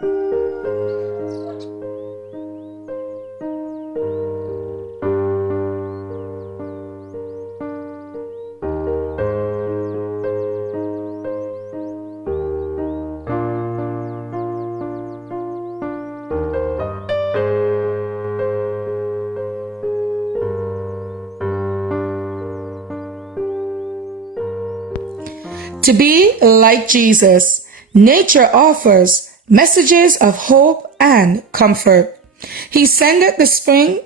To be like Jesus, nature offers messages of hope and comfort. He sendeth the spring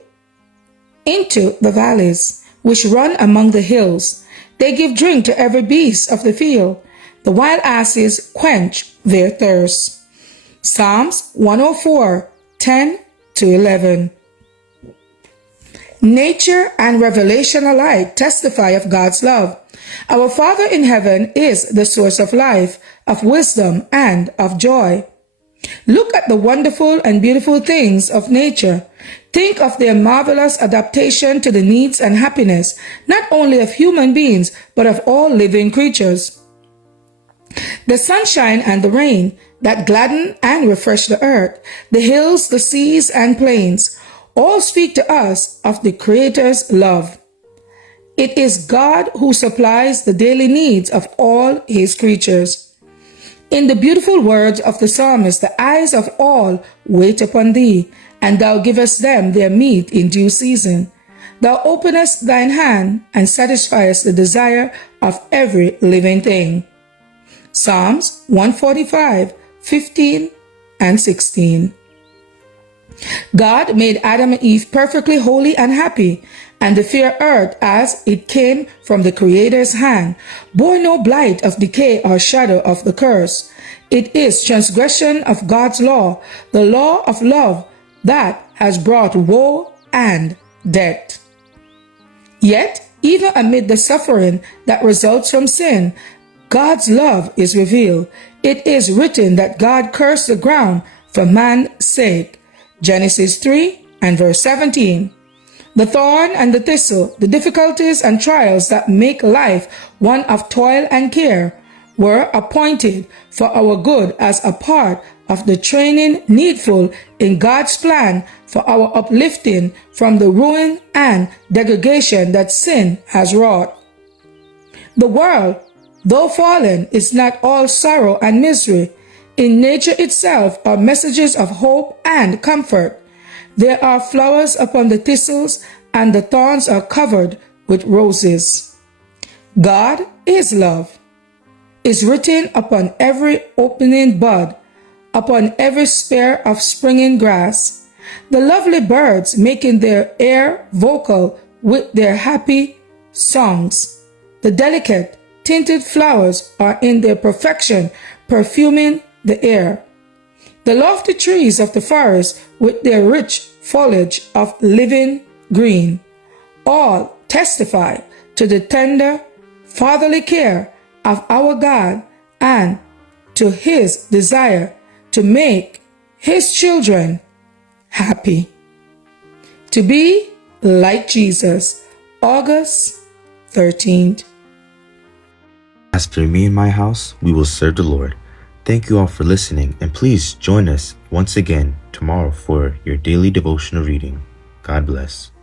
into the valleys, which run among the hills. They give drink to every beast of the field. The wild asses quench their thirst. Psalms 104, 10-11. Nature and revelation alike testify of God's love. Our Father in heaven is the source of life, of wisdom, and of joy. Look at the wonderful and beautiful things of nature. Think of their marvelous adaptation to the needs and happiness, not only of human beings, but of all living creatures. The sunshine and the rain that gladden and refresh the earth, the hills, the seas, and plains, all speak to us of the Creator's love. It is God who supplies the daily needs of all his creatures. In the beautiful words of the psalmist, the eyes of all wait upon thee, and thou givest them their meat in due season. Thou openest thine hand and satisfiest the desire of every living thing. Psalms 145, 15 and 16. God made Adam and Eve perfectly holy and happy, and the fair earth, as it came from the Creator's hand, bore no blight of decay or shadow of the curse. It is transgression of God's law, the law of love, that has brought woe and death. Yet, even amid the suffering that results from sin, God's love is revealed. It is written that God cursed the ground for man's sake. Genesis 3 and verse 17. The thorn and the thistle, the difficulties and trials that make life one of toil and care, were appointed for our good as a part of the training needful in God's plan for our uplifting from the ruin and degradation that sin has wrought. The world, though fallen, is not all sorrow and misery. In nature itself are messages of hope and comfort. There are flowers upon the thistles, and the thorns are covered with roses. God is love, is written upon every opening bud, upon every spare of springing grass. The lovely birds making their air vocal with their happy songs. The delicate, tinted flowers are in their perfection, perfuming the air. The lofty trees of the forest with their rich foliage of living green, all testify to the tender, fatherly care of our God and to his desire to make his children happy. To be like Jesus, August 13th. As for me and my house, we will serve the Lord. Thank you all for listening, and please join us once again tomorrow for your daily devotional reading. God bless.